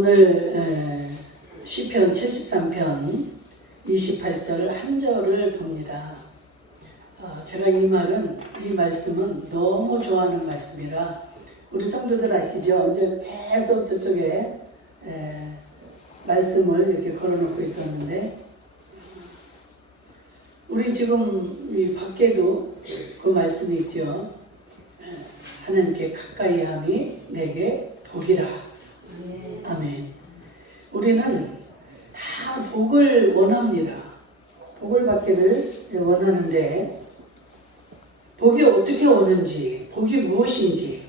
오늘 시편 73편 28절 한 절을 봅니다. 제가 이 말씀은 너무 좋아하는 말씀이라 우리 성도들 아시죠? 이제 계속 저쪽에 말씀을 이렇게 걸어놓고 있었는데 우리 지금 이 밖에도 그 말씀이 있죠. 하나님께 가까이함이 내게 복이라. 아멘. 우리는 다 복을 원합니다. 복을 받기를 원하는데 복이 어떻게 오는지, 복이 무엇인지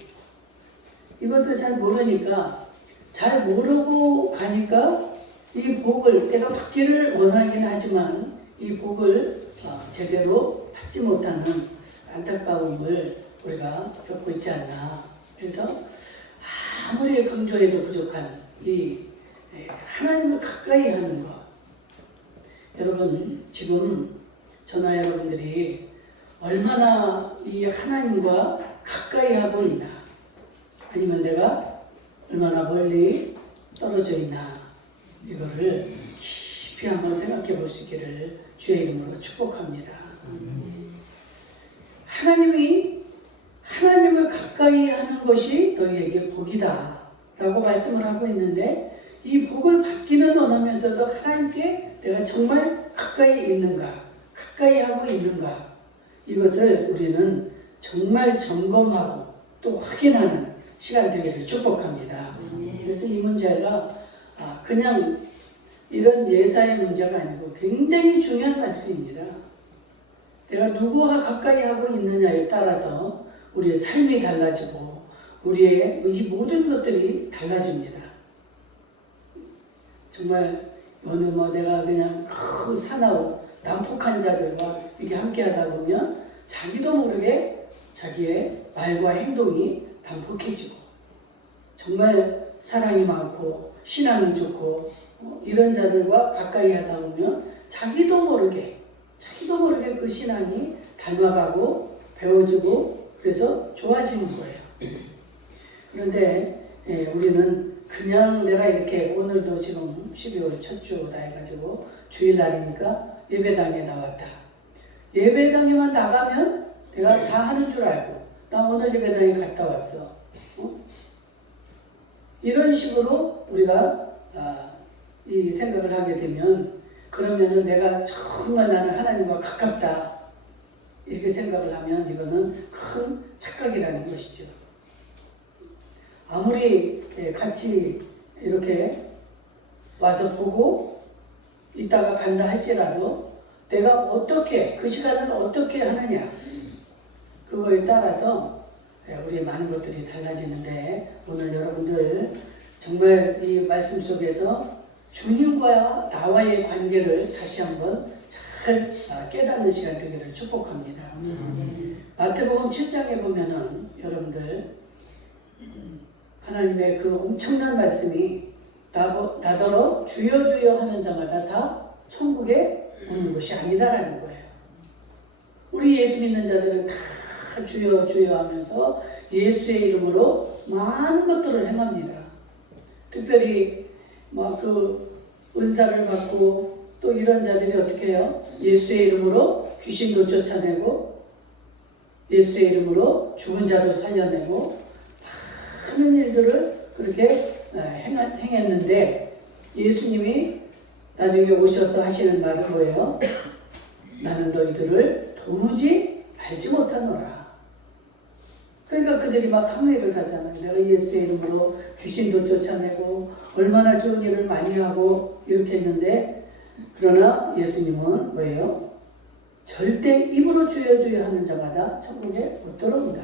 이것을 잘 모르니까, 잘 모르고 가니까 이 복을 내가 받기를 원하긴 하지만 이 복을 제대로 받지 못하는 안타까움을 우리가 겪고 있지 않나. 그래서 아무리 강조해도 부족한 이 하나님을 가까이 하는 것. 여러분, 지금 저나 여러분들이 얼마나 이 하나님과 가까이 하고 있나, 아니면 내가 얼마나 멀리 떨어져 있나, 이거를 깊이 한번 생각해 볼 수 있기를 주의 이름으로 축복합니다. 하나님을 가까이 하는 것이 너희에게 복이다 라고 말씀을 하고 있는데, 이 복을 받기는 원하면서도 하나님께 내가 정말 가까이 있는가, 가까이 하고 있는가, 이것을 우리는 정말 점검하고 또 확인하는 시간 되기를 축복합니다. 그래서 이 문제가 그냥 이런 예사의 문제가 아니고 굉장히 중요한 말씀입니다. 내가 누구와 가까이 하고 있느냐에 따라서 우리의 삶이 달라지고 우리의 이 모든 것들이 달라집니다. 정말 어느 내가 그냥 사나운 난폭한 자들과 이렇게 함께 하다 보면 자기도 모르게 자기의 말과 행동이 난폭해지고, 정말 사랑이 많고 신앙이 좋고 이런 자들과 가까이 하다 보면 자기도 모르게 그 신앙이 닮아가고 배워지고 그래서 좋아지는 거예요. 그런데 우리는 그냥 내가 이렇게, 오늘도 지금 12월 첫 주다 해가지고 주일날이니까 예배당에 나왔다. 예배당에만 나가면 내가 다 하는 줄 알고, 나 오늘 예배당에 갔다 왔어. 이런 식으로 우리가 이 생각을 하게 되면, 그러면은 내가 정말 나는 하나님과 가깝다 이렇게 생각을 하면 이거는 큰 착각이라는 것이죠. 아무리 같이 이렇게 와서 보고 있다가 간다 할지라도 내가 어떻게, 그 시간을 어떻게 하느냐, 그거에 따라서 우리의 많은 것들이 달라지는데, 오늘 여러분들 정말 이 말씀 속에서 주님과 나와의 관계를 다시 한번 잘 깨닫는 시간 되기를 축복합니다. 마태복음 7장에 보면은 여러분들 하나님의 그 엄청난 말씀이 나더러 주여 주여 하는 자마다 다 천국에 오는 것이 아니다라는 거예요. 우리 예수 믿는 자들은 다 주여 주여 하면서 예수의 이름으로 많은 것들을 행합니다. 특별히 그 은사를 받고 또 이런 자들이 어떻게 해요? 예수의 이름으로 귀신도 쫓아내고 예수의 이름으로 죽은 자도 살려내고 많은 일들을 그렇게 행했는데, 예수님이 나중에 오셔서 하시는 말은 뭐예요? 나는 너희들을 도무지 알지 못하노라. 그러니까 그들이 막 항의를 하잖아요. 내가 예수의 이름으로 귀신도 쫓아내고 얼마나 좋은 일을 많이 하고 이렇게 했는데, 그러나 예수님은 뭐예요? 절대 입으로 주여 주여 하는 자마다 천국에 못 들어온다.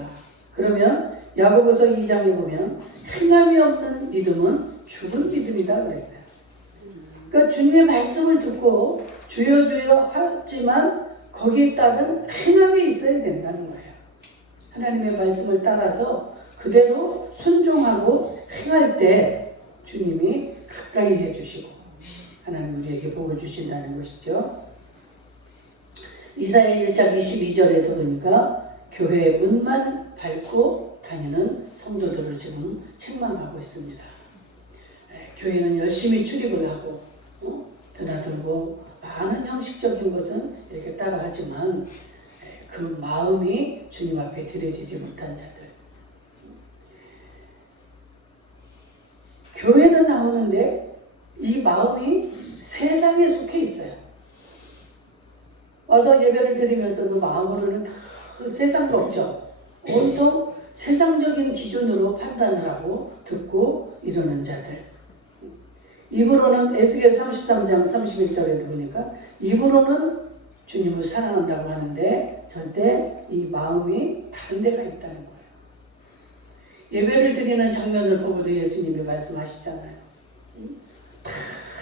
그러면 야고보서 2장에 보면 행함이 없는 믿음은 죽은 믿음이다 그랬어요. 그러니까 주님의 말씀을 듣고 주여 주여 하지만 거기에 따른 행함이 있어야 된다는 거예요. 하나님의 말씀을 따라서 그대로 순종하고 행할 때 주님이 가까이 해주시고 하나님 우리에게 복을 주신다는 것이죠. 이사야 1장 22절에도 보니까 교회의 문만 밟고 다니는 성도들을 지금 책망하고 있습니다. 교회는 열심히 출입을 하고 드나들고 많은 형식적인 것은 이렇게 따라하지만 그 마음이 주님 앞에 드려지지 못한 자들. 교회는 나오는데 이 마음이 세상에 속해 있어요. 와서 예배를 드리면서도 마음으로는 다 세상 걱정, 온통 세상적인 기준으로 판단을 하고 듣고 이러는 자들. 입으로는 에스겔 33장 31절에도 보니까 입으로는 주님을 사랑한다고 하는데 절대 이 마음이 다른 데가 있다는 거예요. 예배를 드리는 장면을 보고도 예수님이 말씀하시잖아요. 다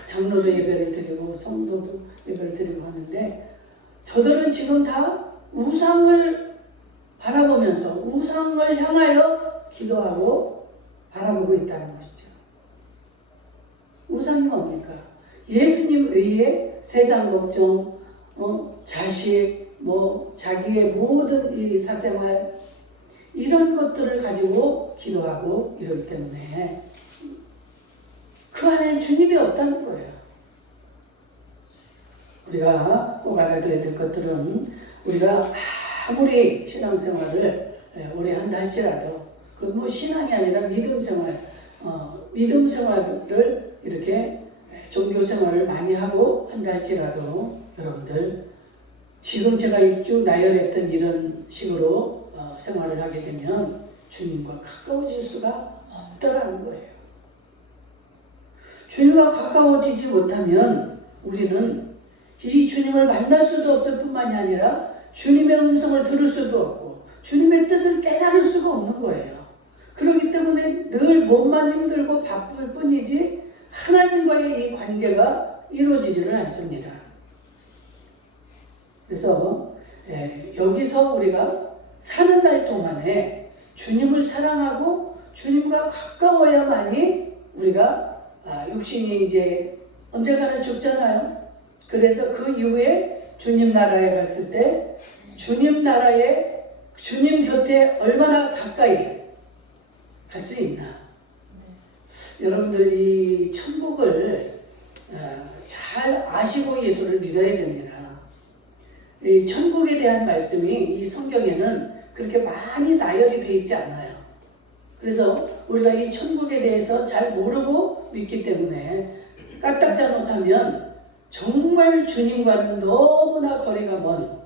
장로도 예배를 드리고 성도도 예배를 드리고 하는데 저들은 지금 다 우상을 바라보면서 우상을 향하여 기도하고 바라보고 있다는 것이죠. 우상이 뭡니까? 예수님 외에 세상 걱정, 자식, 자기의 모든 이 사생활 이런 것들을 가지고 기도하고 이러기 때문에 그 안에 주님이 없다는 거예요. 우리가 꼭 알아둬야 될 것들은 우리가 아무리 신앙생활을 오래 한다 할지라도 그 신앙이 아니라 믿음 생활을 이렇게 종교 생활을 많이 하고 한다 할지라도 여러분들 지금 제가 쭉 나열했던 이런 식으로 생활을 하게 되면 주님과 가까워질 수가 없다라는 거예요. 주님과 가까워지지 못하면 우리는 이 주님을 만날 수도 없을 뿐만이 아니라 주님의 음성을 들을 수도 없고 주님의 뜻을 깨달을 수가 없는 거예요. 그렇기 때문에 늘 몸만 힘들고 바쁠 뿐이지 하나님과의 이 관계가 이루어지지는 않습니다. 그래서 여기서 우리가 사는 날 동안에 주님을 사랑하고 주님과 가까워야만이 우리가 육신이 이제 언젠가는 죽잖아요. 그래서 그 이후에 주님 나라에 갔을 때 주님 나라에 주님 곁에 얼마나 가까이 갈 수 있나. 여러분들 이 천국을 잘 아시고 예수를 믿어야 됩니다. 이 천국에 대한 말씀이 이 성경에는 그렇게 많이 나열이 되어 있지 않아요. 그래서 우리가 이 천국에 대해서 잘 모르고 믿기 때문에 까딱 잘못하면 정말 주님과는 너무나 거리가 먼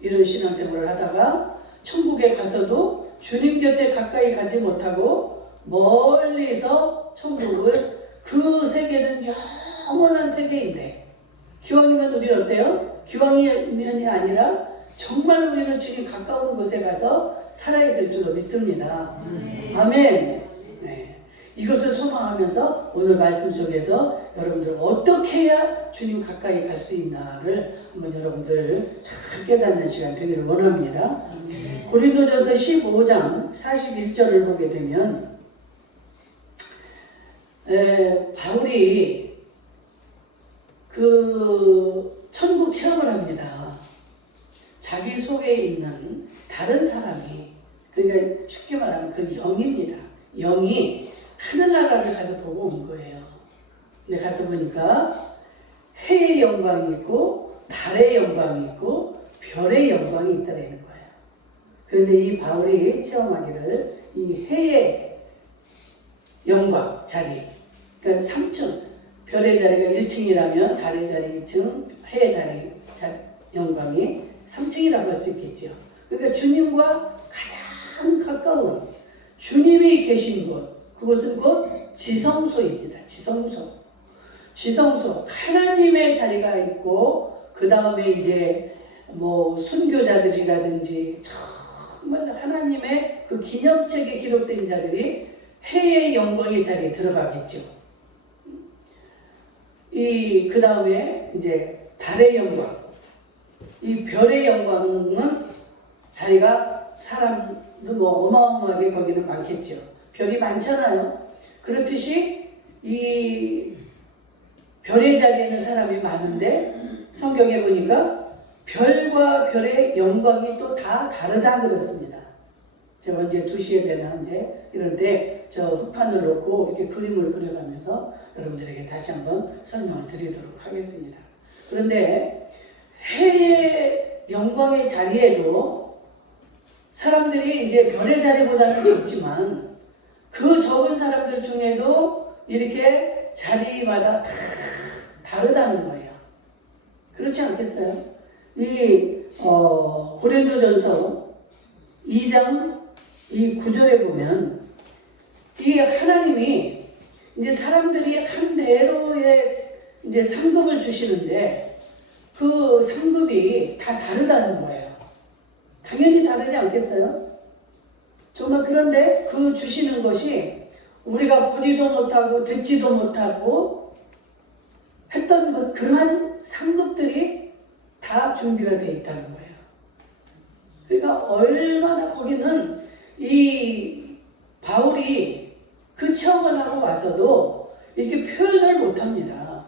이런 신앙생활을 하다가 천국에 가서도 주님 곁에 가까이 가지 못하고 멀리서 천국을 그 세계는 영원한 세계인데 기왕이면 우리 어때요? 기왕이면이 아니라 정말 우리는 주님 가까운 곳에 가서 살아야 될 줄로 믿습니다. 아멘. 네. 이것을 소망하면서 오늘 말씀 속에서 여러분들 어떻게 해야 주님 가까이 갈 수 있나를 한번 여러분들 잘 깨닫는 시간 되기를 원합니다. 고린도전서 15장 41절을 보게 되면 바울이 그 천국 체험을 합니다. 자기 속에 있는 다른 사람이 그러니까 쉽게 말하면 그 영입니다. 영이 하늘나라를 가서 보고 온 거예요. 근데 가서 보니까 해의 영광이 있고 달의 영광이 있고 별의 영광이 있다는 거예요. 그런데 이 바울이 체험하기를 이 해의 영광 자리, 그러니까 3층, 별의 자리가 1층이라면 달의 자리 2층, 해의 자리 영광이 3층이라고 할 수 있겠죠. 그러니까 주님과 가장 가까운 주님이 계신 곳, 그곳은 곧 지성소입니다. 지성소. 하나님의 자리가 있고 그 다음에 이제 순교자들이라든지 정말 하나님의 그 기념책에 기록된 자들이 해의 영광의 자리에 들어가겠죠. 그 다음에 이제 달의 영광, 이 별의 영광은 자리가 사람도 어마어마하게 거기는 많겠죠. 별이 많잖아요. 그렇듯이 이 별의 자리에 있는 사람이 많은데 성경에 보니까 별과 별의 영광이 또 다 다르다 그렇습니다. 제가 이제 2시에 뵈나 이제 이런데 저 흑판을 놓고 이렇게 그림을 그려가면서 여러분들에게 다시 한번 설명을 드리도록 하겠습니다. 그런데 해의 영광의 자리에도 사람들이 이제 별의 자리보다는 적지만 그 적은 사람들 중에도 이렇게 자리마다 다 다르다는 거예요. 그렇지 않겠어요? 이 고린도전서 2장 이 9절에 보면 이 하나님이 이제 사람들이 한 대로의 이제 상급을 주시는데 그 상급이 다 다르다는 거예요. 당연히 다르지 않겠어요? 정말 그런데 그 주시는 것이 우리가 보지도 못하고 듣지도 못하고 했던 그러한 상급들이 다 준비가 되어 있다는 거예요. 그러니까 얼마나 거기는 이 바울이 그 체험을 하고 와서도 이렇게 표현을 못합니다.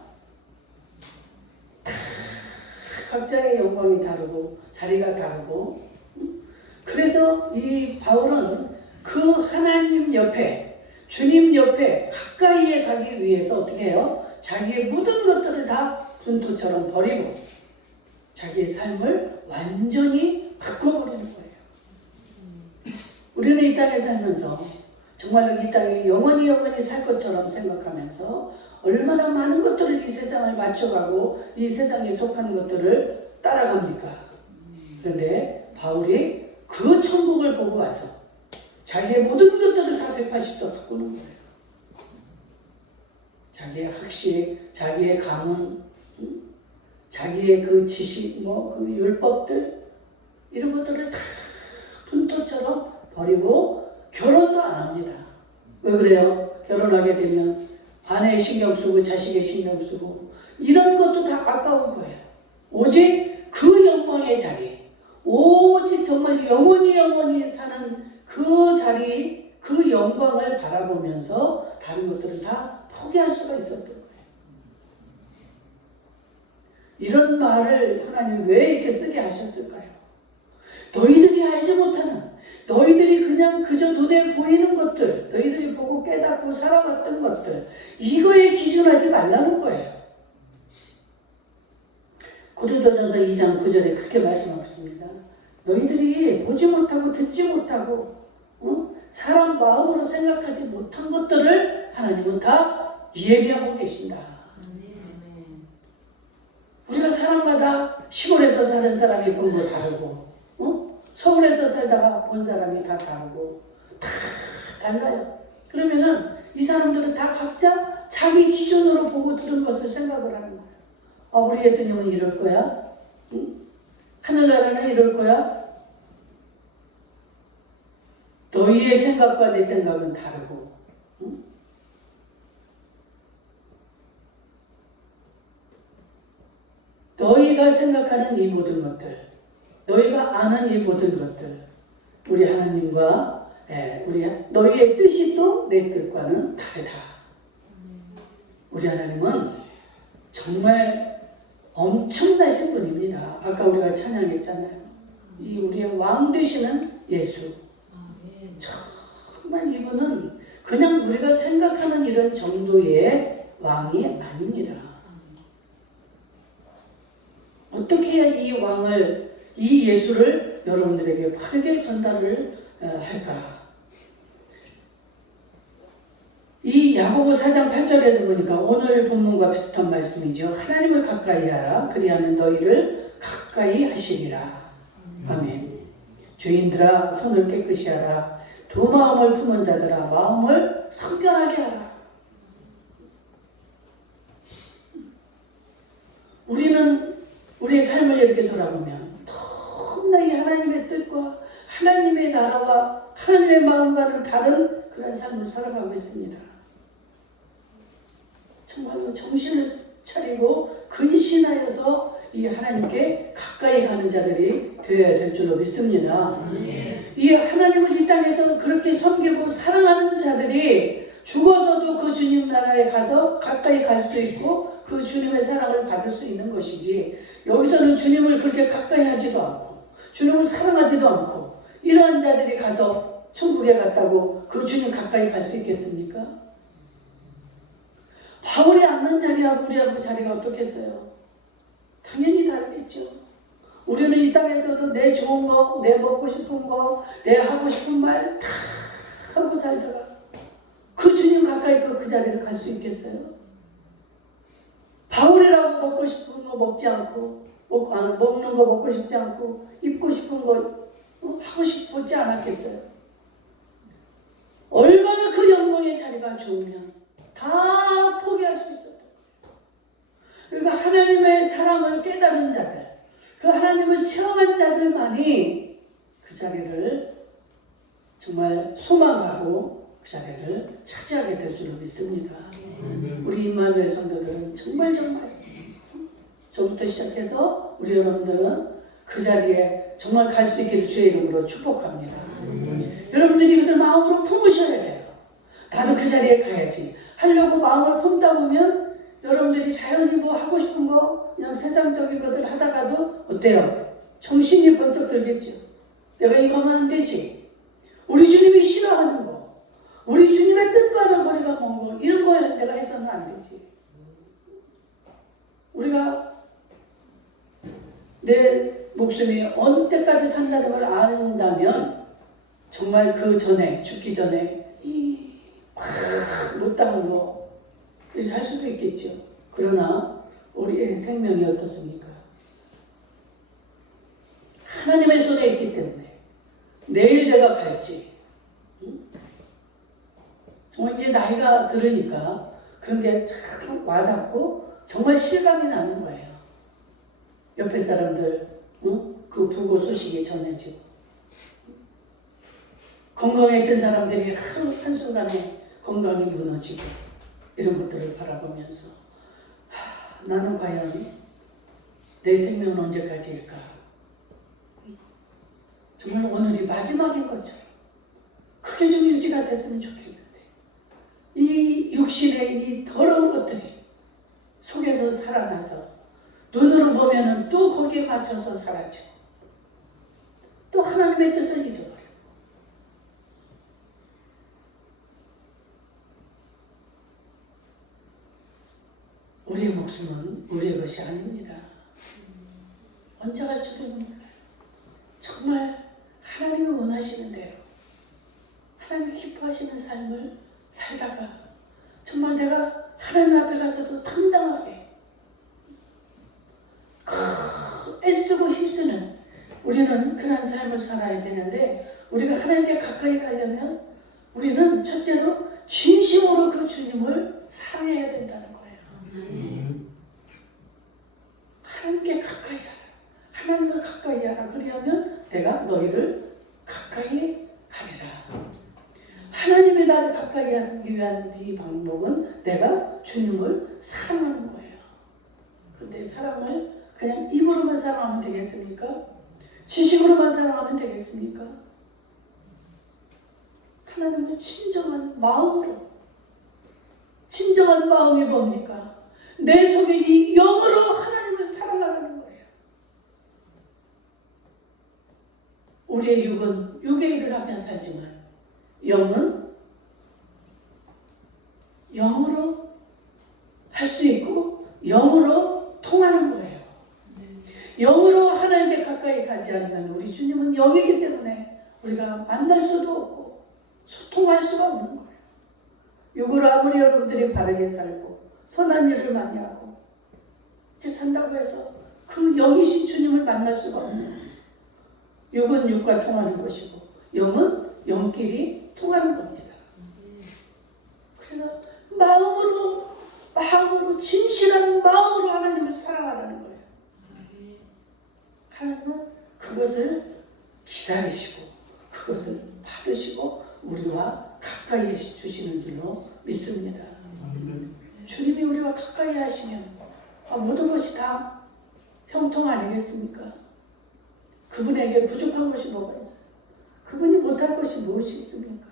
각자의 영광이 다르고 자리가 다르고 그래서 이 바울은 그 하나님 옆에 주님 옆에 가까이에 가기 위해서 어떻게 해요? 자기의 모든 것들을 다 분토처럼 버리고 자기의 삶을 완전히 바꿔버리는 거예요. 우리는 이 땅에 살면서 정말로 이 땅에 영원히 살 것처럼 생각하면서 얼마나 많은 것들을 이 세상을 맞춰가고 이 세상에 속한 것들을 따라갑니까? 그런데 바울이 그 천국을 보고 와서 자기의 모든 것들을 다 180도 바꾸는 거예요. 자기의 학식, 자기의 가문, 자기의 그 지식, 그 율법들 이런 것들을 다 분토처럼 버리고 결혼도 안 합니다. 왜 그래요? 결혼하게 되면 아내의 신경 쓰고 자식의 신경 쓰고 이런 것도 다 아까운 거예요. 오직 그 영광의 자리, 오직 정말 영원히 사는 그 자리, 그 영광을 바라보면서 다른 것들을 다 포기할 수가 있었던 거예요. 이런 말을 하나님이 왜 이렇게 쓰게 하셨을까요? 너희들이 알지 못하는, 너희들이 그냥 그저 눈에 보이는 것들, 너희들이 보고 깨닫고 살아왔던 것들, 이거에 기준하지 말라는 거예요. 고린도전서 2장 9절에 그렇게 말씀하고 있습니다. 너희들이 보지 못하고 듣지 못하고 사람 마음으로 생각하지 못한 것들을 하나님은 다 예비하고 계신다. 우리가 사람마다 시골에서 사는 사람이 본 거 다르고 서울에서 살다가 본 사람이 다 다르고 다 달라요. 그러면은 이 사람들은 다 각자 자기 기준으로 보고 들은 것을 생각을 하는 거예요. 우리 예수님은 이럴 거야? 하늘나라는 이럴 거야? 너희의 생각과 내 생각은 다르고 너희가 생각하는 이 모든 것들, 너희가 아는 이 모든 것들, 우리 하나님과 너희의 뜻이 또 내 뜻과는 다르다. 우리 하나님은 정말 엄청나신 분입니다. 아까 우리가 찬양했잖아요. 이 우리의 왕 되시는 예수. 정말 이분은 그냥 우리가 생각하는 이런 정도의 왕이 아닙니다. 어떻게 해야 이 왕을, 이 예수를 여러분들에게 바르게 전달을 할까? 이 야고보 4장 8절에도 보니까 오늘 본문과 비슷한 말씀이죠. 하나님을 가까이 하라. 그리하면 너희를 가까이 하시리라. 아멘. 죄인들아 손을 깨끗이 하라. 두 마음을 품은 자들아 마음을 성결하게 하라. 우리는 우리의 삶을 이렇게 돌아보면 너무나 이 하나님의 뜻과 하나님의 나라와 하나님의 마음과는 다른 그런 삶을 살아가고 있습니다. 정말로 정신을 차리고 근신하여서 이 하나님께 가까이 가는 자들이 되어야 될 줄로 믿습니다. 이 하나님을 이 땅에서 그렇게 섬기고 사랑하는 자들이 죽어서도 그 주님 나라에 가서 가까이 갈 수 있고 그 주님의 사랑을 받을 수 있는 것이지, 여기서는 주님을 그렇게 가까이 하지도 않고 주님을 사랑하지도 않고 이러한 자들이 가서 천국에 갔다고 그 주님 가까이 갈 수 있겠습니까? 바울이 앉는 자리하고 우리하고 자리가 어떻겠어요? 당연히 다르겠죠. 우리는 이 땅에서도 내 좋은 거, 내 먹고 싶은 거, 내 하고 싶은 말 다 하고 살다가 그 주님 가까이 그 자리를 갈 수 있겠어요? 바울이라고 먹고 싶은 거 먹지 않고 먹는 거 먹고 싶지 않고 입고 싶은 거 하고 싶지 않았겠어요? 얼마나 그 영광의 자리가 좋으면 다 포기할 수 있어요. 그러니까 하나님의 사랑을 깨달은 자들, 그 하나님을 체험한 자들만이 그 자리를 정말 소망하고 그 자리를 차지하게 될 줄로 믿습니다. 우리 임마누엘 성도들은 정말 저부터 시작해서 우리 여러분들은 그 자리에 정말 갈 수 있기를 주의 이름으로 축복합니다. 여러분들이 이것을 마음으로 품으셔야 돼요. 나도 그 자리에 가야지 하려고 마음을 품다 보면 여러분들이 자연히 뭐 하고 싶은 거 그냥 세상적인 것들 하다가도 어때요? 정신이 번쩍 들겠죠. 내가 이거 하면 안 되지. 우리 주님이 싫어하는 거, 우리 주님의 뜻과는 거리가 먼 거, 이런 거 내가 해서는 안 되지. 우리가 내 목숨이 어느 때까지 산다는 걸 안다면 정말 그 전에, 죽기 전에 못당한 거 이렇게 할 수도 있겠죠. 그러나 우리의 생명이 어떻습니까? 하나님의 손에 있기 때문에 내일 내가 갈지, 정말 이제 나이가 들으니까 그런 게 참 와닿고 정말 실감이 나는 거예요. 옆에 사람들 그 부고 소식이 전해지고 건강했던 사람들이 한순간에 건강이 무너지고 이런 것들을 바라보면서 나는 과연 내 생명은 언제까지일까? 정말 오늘이 마지막인 것처럼 그게 좀 유지가 됐으면 좋겠는데 이 육신의 이 더러운 것들이 속에서 살아나서 눈으로 보면은 또 거기에 맞춰서 사라지고 또 하나님의 뜻을 잊어버리고 우리의 목숨은 우리의 것이 아닙니다. 언제 갈지도 몰라요. 정말 하나님이 원하시는 대로 하나님이 기뻐하시는 삶을 살다가 정말 내가 하나님 앞에 가서도 당당하게 애쓰고 힘쓰는 우리는 그런 삶을 살아야 되는데 우리가 하나님께 가까이 가려면 우리는 첫째로 진심으로 그 주님을 사랑해야 된다는 거예요. 하나님께 가까이 하라. 하나님을 가까이 하라. 그리하면 내가 너희를 가까이 하리라. 하나님이 나를 가까이 하기 위한 이 방법은 내가 주님을 사랑하는 거예요. 그런데 사랑을 그냥 입으로만 사랑하면 되겠습니까? 지식으로만 사랑하면 되겠습니까? 하나님은 진정한 마음으로, 진정한 마음이 뭡니까? 내 속에 이 영으로 하나님을 사랑하는 거예요. 우리의 육은 육의 일을 하며 살지만 영은 영으로 할 수 있고 영으로 통하는 거예요. 영으로 하나님께 가까이 가지 않으면 우리 주님은 영이기 때문에 우리가 만날 수도 없고 소통할 수가 없는 거예요. 육으로 아무리 여러분들이 바르게 살고 선한 일을 많이 하고 이렇게 산다고 해서 그 영이신 주님을 만날 수가 없는 거예요. 육은 육과 통하는 것이고 영은 영끼리 통하는 겁니다. 그래서 마음으로 진실한 마음으로 하나님을 사랑하라는 거예요. 하나님은 그것을 기다리시고 그것을 받으시고 우리와 가까이 해주시는 줄로 믿습니다. 주님이 우리와 가까이 하시면 모든 것이 다 형통 아니겠습니까? 그분에게 부족한 것이 뭐가 있어요? 그분이 못할 것이 무엇이 있습니까?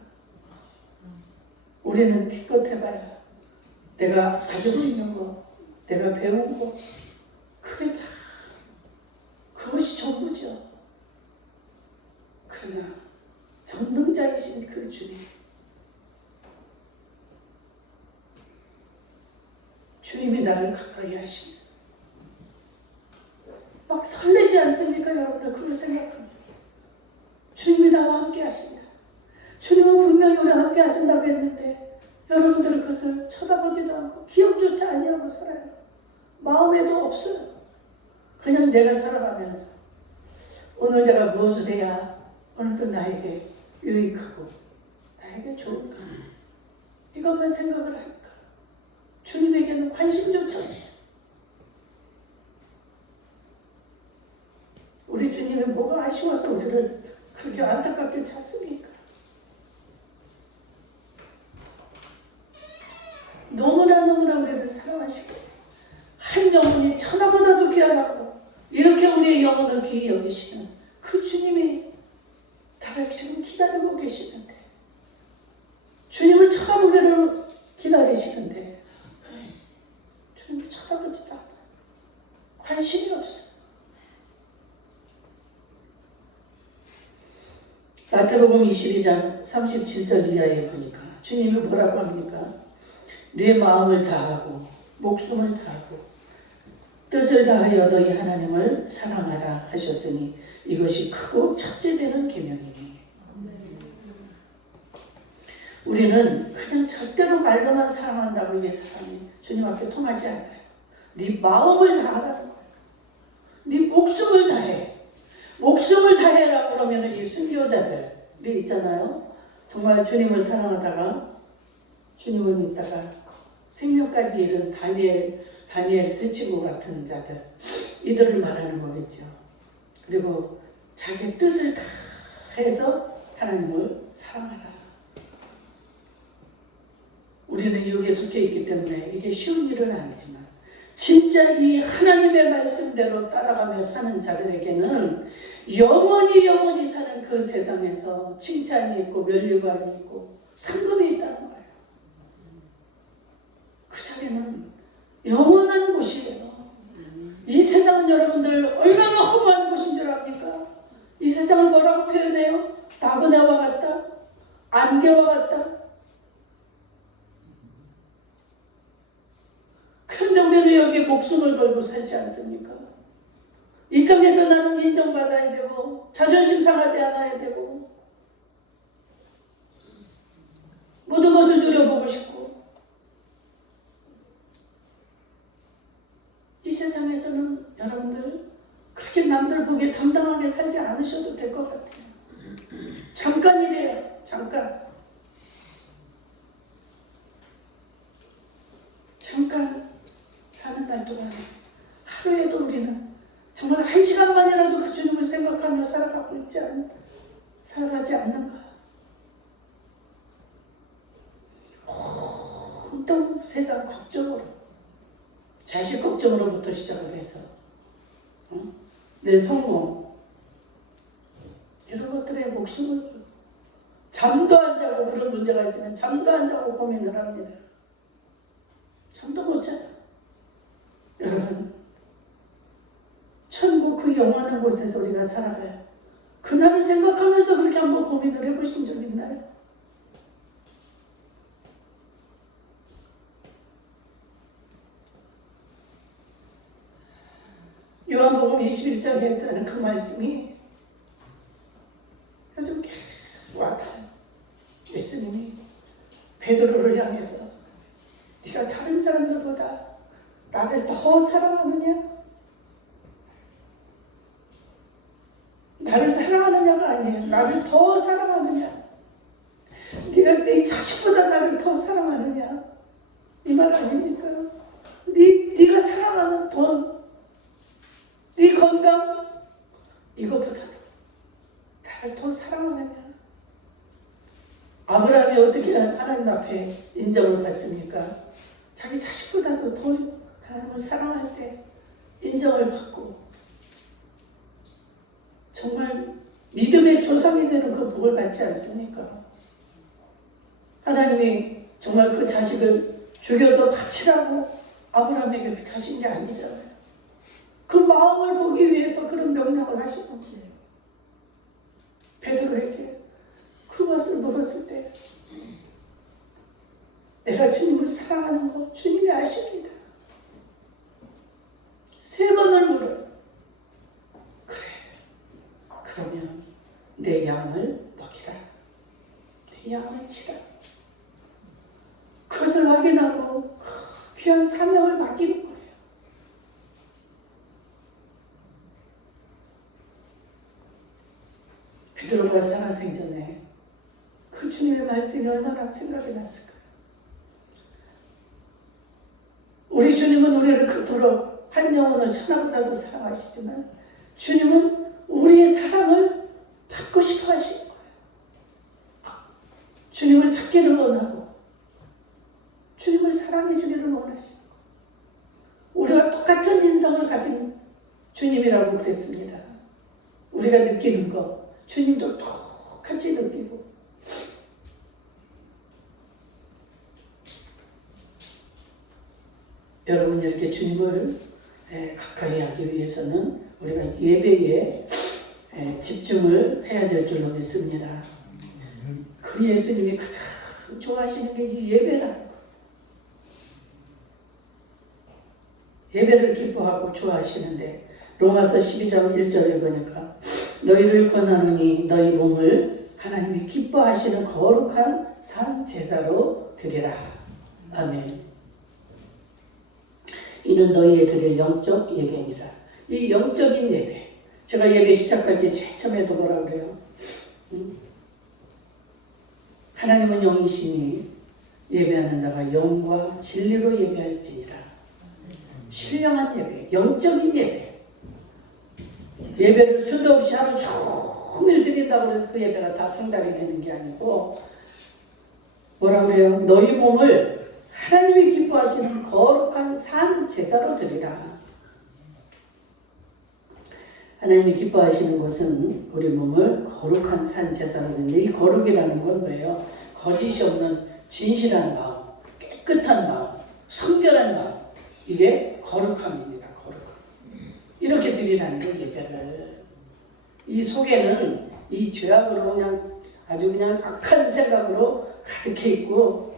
우리는 기껏 해봐야 내가 가지고 있는 거, 내가 배운 거, 그게 다 그것이 전부죠. 그러나 전능자이신 그 주님. 주님이 나를 가까이 하시네. 막 설레지 않습니까, 여러분들? 그걸 생각하면. 주님이 나와 함께 하신다. 주님은 분명히 우리와 함께 하신다고 했는데 여러분들은 그것을 쳐다보지도 않고 기억조차 아니하고 살아요. 마음에도 없어요. 그냥 내가 살아가면서 오늘 내가 무엇을 해야 오늘도 나에게 유익하고 나에게 좋을까? 이것만 생각을 하니까 주님에게는 관심조차 없어요. 우리 주님이 뭐가 아쉬워서 우리를 그렇게 안타깝게 찾습니까? 너무나 우리를 사랑하시고 한 영혼이 천하보다도 귀하다고 이렇게 우리의 영혼을 귀히 여기시는 그 주님이 나를 지금 기다리고 계시는데, 주님을 쳐다보기를 기다리시는데 주님을 쳐다보지도 않아. 관심이 없어. 마태복음 22장 37절 이하에 보니까 주님이 뭐라고 합니까? 내 마음을 다하고 목숨을 다하고 뜻을 다하여 너희 하나님을 사랑하라 하셨으니 이것이 크고 첫째 되는 계명이니. 우리는 그냥 절대로 말로만 사랑한다고 이 사람이 주님 앞에 통하지 않아요. 네 마음을 다하라는 거예요. 네 목숨을 다해. 목숨을 다해라고 그러면 이 순교자들이 있잖아요. 정말 주님을 사랑하다가 주님을 믿다가 생명까지 잃은 다니엘 셋치고 같은 자들, 이들을 말하는 거겠죠. 그리고 자기 뜻을 다 해서 하나님을 사랑하라. 우리는 육에 속해 있기 때문에 이게 쉬운 일은 아니지만 진짜 이 하나님의 말씀대로 따라가며 사는 자들에게는 영원히 사는 그 세상에서 칭찬이 있고 면류관이 있고 상급이 있다는 거예요. 그 자리는 영원한 곳이에요. 이 세상은 여러분들 얼마나 허무한 곳인 줄 압니까? 이 세상을 뭐라고 표현해요? 나그네와 같다? 안개와 같다? 그런데 우리는 여기에 목숨을 걸고 살지 않습니까? 이 땅에서 나는 인정받아야 되고 자존심 상하지 않아야 되고 모든 것을 누려보고 싶고, 이 세상에서는 여러분들 그렇게 남들 보기에 담당하게 살지 않으셔도 될 것 같아요. 잠깐이래요. 잠깐 사는 날 동안 하루에도 우리는 정말 한 시간만이라도 그 주님을 생각하며 살아가지 않는가. 온통 세상 걱정으로, 자식 걱정으로부터 시작을 해서 내 성공, 이런 것들에 목숨을, 잠도 안 자고, 그런 문제가 있으면 잠도 안 자고 고민을 합니다. 잠도 못 자요. 여러분, 천국 그 영원한 곳에서 우리가 살아가요. 그날을 생각하면서 그렇게 한번 고민을 해보신 적 있나요? 요한복음 21장에 했다는 그 말씀이 아주 계속 와닿아요. 예수님이 베드로를 향해서 네가 다른 사람들보다 나를 더 사랑하느냐? 나를 사랑하느냐가 아니에요. 나를 더 사랑하느냐? 네가 네 자식보다 나를 더 사랑하느냐? 이 말 아닙니까? 네가 사랑하는 돈, 네 건강, 이것보다도 나를 더 사랑하느냐? 아브라함이 어떻게 하나님 앞에 인정을 받습니까? 자기 자식보다도 더 하나님을 사랑할 때 인정을 받고 정말 믿음의 조상이 되는 그 복을 받지 않습니까? 하나님이 정말 그 자식을 죽여서 바치라고 아브라함에게 그렇게 하신 게 아니잖아요. 그 마음을 보기 위해서 그런 명령을 하신 거예요. 베드로에게 물었을 때 내가 주님을 사랑하는 거 주님이 아십니다. 3번을 물어요. 그래, 그러면 내 양을 먹이라. 내 양을 치라. 그것을 확인하고 귀한 사명을 맡기는 거예요. 베드로가 살아생전에 그 주님의 말씀이 얼마나 생각이 났을까요? 우리 주님은 우리를 그토록 한 영혼을 천하보다도 사랑하시지만 주님은 우리의 사랑을 받고 싶어 하시는 거예요. 주님을 찾기를 원하고 주님을 사랑해 주기를 원하시고 우리가 똑같은 인성을 가진 주님이라고 그랬습니다. 우리가 느끼는 거 주님도 똑같이 느끼고 여러분 이렇게 주님을 가까이 하기 위해서는 우리가 예배에 집중을 해야 될 줄로 믿습니다. 그 예수님이 가장 좋아하시는 게 이 예배라는 거. 예배를 기뻐하고 좋아하시는데 로마서 12장 1절에 보니까 너희를 권하노니 너희 몸을 하나님이 기뻐하시는 거룩한 산 제사로 드리라. 아멘. 이는 너희의 드릴 영적 예배니라. 이 영적인 예배. 제가 예배 시작할 때 제일 처음에도 뭐라 그래요? 하나님은 영이시니 예배하는 자가 영과 진리로 예배할지니라. 신령한 예배, 영적인 예배. 예배를 수도 없이 하루 종일 드린다고 해서 그 예배가 다 성달이 되는 게 아니고 뭐라 그래요? 너희 몸을 하나님이 기뻐하시는 거룩한 산 제사로 드리라. 하나님이 기뻐하시는 것은 우리 몸을 거룩한 산 제사로 드리는데 이 거룩이라는 건 뭐예요? 거짓이 없는 진실한 마음, 깨끗한 마음, 성결한 마음. 이게 거룩함입니다. 거룩함. 이렇게 드리라는 게 예배를. 이 속에는 이 죄악으로 그냥 아주 그냥 악한 생각으로 가득해 있고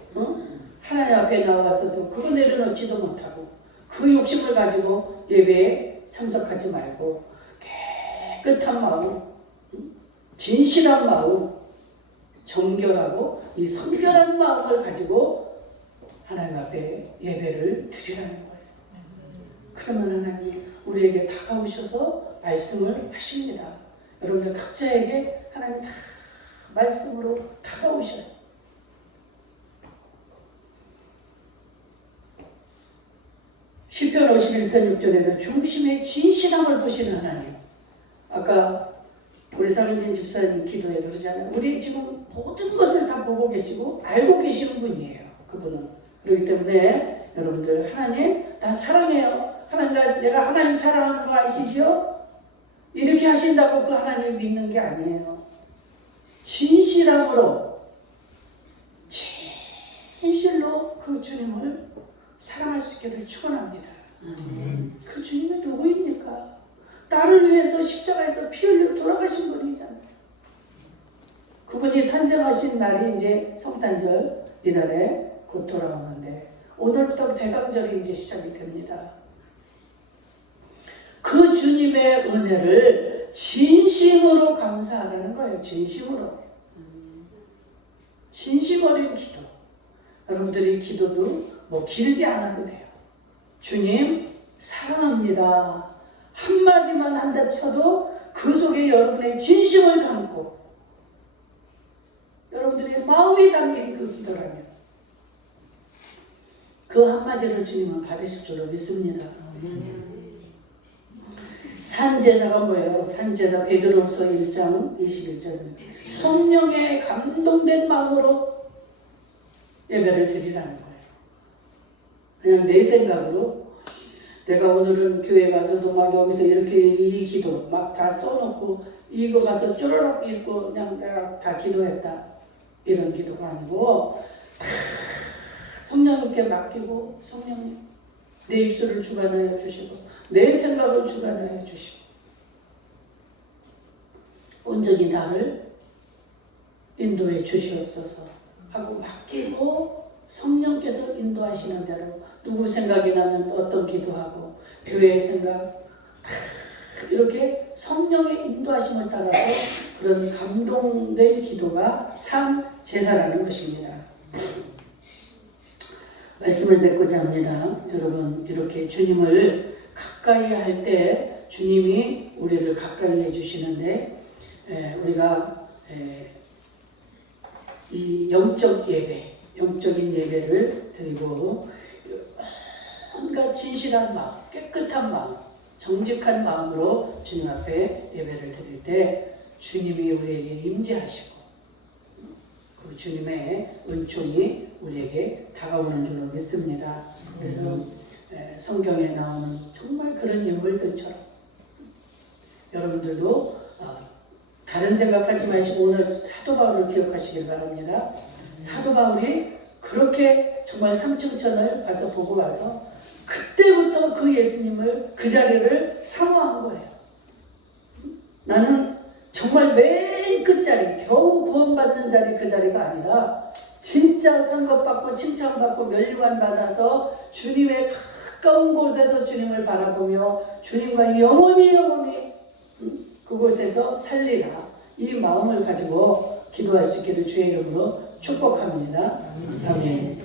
하나님 앞에 나와서도 그거 내려놓지도 못하고 그 욕심을 가지고 예배에 참석하지 말고 깨끗한 마음, 진실한 마음, 정결하고 이 성결한 마음을 가지고 하나님 앞에 예배를 드리라는 거예요. 그러면 하나님 우리에게 다가오셔서 말씀을 하십니다. 여러분들 각자에게 하나님 다 말씀으로 다가오셔요. 시편 51편 6절에서 중심의 진실함을 보시는 하나님. 아까 우리 사랑진 집사님 기도에 그러잖아요. 우리 지금 모든 것을 다 보고 계시고 알고 계시는 분이에요. 그분은. 그렇기 때문에 여러분들 하나님 나 사랑해요. 하나님 내가 하나님 사랑하는 거 아시죠? 이렇게 하신다고 그 하나님을 믿는 게 아니에요. 진실함으로 진실로 그 주님을 사랑할 수 있기를 축원합니다. 그 주님은 누구입니까? 나를 위해서 십자가에서 피 흘려 돌아가신 분이잖아요. 그분이 탄생하신 날이 이제 성탄절 이달에 곧 돌아오는데 오늘부터 대강절이 이제 시작이 됩니다. 그 주님의 은혜를 진심으로 감사하라는 거예요. 진심으로. 진심 어린 기도. 여러분들이 기도도 뭐 길지 않아도 돼요. 주님 사랑합니다. 한마디만 한다 쳐도 그 속에 여러분의 진심을 담고 여러분들의 마음이 담긴 그 기도라면 그 한마디를 주님은 받으실 줄로 믿습니다. 산제사가 뭐예요? 산제사 베드로후서 1장 21절 성령에 감동된 마음으로 예배를 드리라는 거예요. 그냥 내 생각으로 내가 오늘은 교회 가서도 막 여기서 이렇게 이 기도 막 다 써놓고 이거 가서 쪼르륵 읽고 그냥 내가 다 기도했다 이런 기도가 아니고 다 성령님께 맡기고 성령님 내 입술을 주관하여 주시고 내 생각을 주관하여 주시고 온전히 나를 인도해 주시옵소서 하고 맡기고 성령께서 인도하시는 대로 누구 생각이 나면 또 어떤 기도하고 교회 생각 이렇게 성령의 인도하심을 따라서 그런 감동된 기도가 산 제사라는 것입니다. 말씀을 맺고자 합니다. 여러분 이렇게 주님을 가까이 할 때 주님이 우리를 가까이 해주시는데 우리가 이 영적 예배, 영적인 예배를 드리고 온갖 진실한 마음, 깨끗한 마음, 정직한 마음으로 주님 앞에 예배를 드릴 때 주님이 우리에게 임재하시고 그 주님의 은총이 우리에게 다가오는 줄로 믿습니다. 그래서 성경에 나오는 정말 그런 인물들처럼 여러분들도 다른 생각하지 마시고 오늘 사도 바울을 기억하시길 바랍니다. 사도 바울이 그렇게 정말 삼층천을 가서 보고 와서 그때부터 그 예수님을 그 자리를 사모한 거예요. 나는 정말 맨 끝자리, 겨우 구원받는 자리 그 자리가 아니라 진짜 선것받고 칭찬받고 면류관 받아서 주님의 가까운 곳에서 주님을 바라보며 주님과 영원히 그곳에서 살리라. 이 마음을 가지고 기도할 수 있기를 주의 이름으로 축복합니다. 아멘.